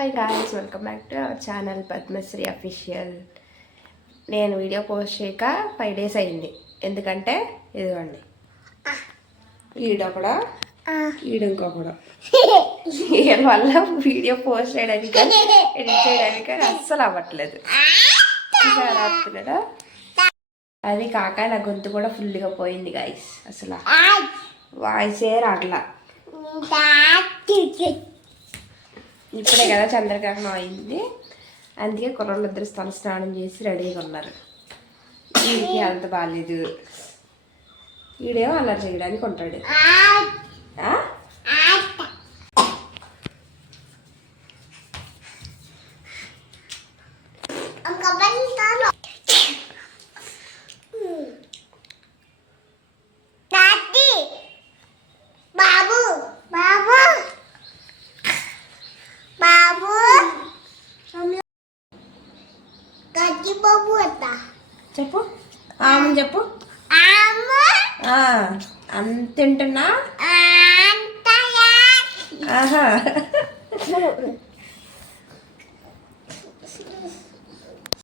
Hi guys, welcome back to our channel Padmashri official. నేను video post చేయక 5 days అయింది. ఎందుకంటే ఇదిగోండి, ఈడొకడా ఈడింకొకడా వీళ్ళ వల్ల వీడియో పోస్ట్ చేయడానికి ఎడిట్ చేయడానికి అస్సలు అవ్వట్లేదు. అది కాక నా గొంతు కూడా ఫుల్గా పోయింది గాయస్. అసలు వాయిసే రాట్లా. ఇప్పుడే కదా చంద్రగ్రహణం అయింది, అందుకే కుర్రోళ్ళిద్దరు తల స్నానం చేసి రెడీగా ఉన్నారు. వీడికి అంత బాగాలేదు, వీడేమో అల్లరి చేయడానికి ఉంటాడు. చెప్పు ఆమె చెప్పు. అంత తింటున్నా. ఆహా